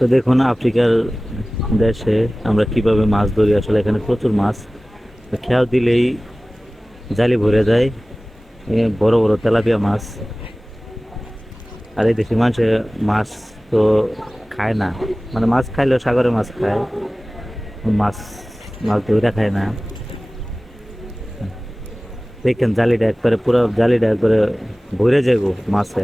তো দেখুন, আফ্রিকার দেশে আমরা কীভাবে মাছ ধরি, আসলে এখানে প্রচুর মাছ। তো খেয়াল দিলেই জালি ভরে যায় বড় বড় তেলাপিয়া মাছ। আর এই দেশে মানুষে মাছ তো খায় না। মানে মাছ খাইলেও সাগরে মাছ খায়, মাছ মাছ ধরে খায় না। দেখেন, জালিটা একবারে পুরো, জালিটা একবারে ভরে যায় গো মাছে।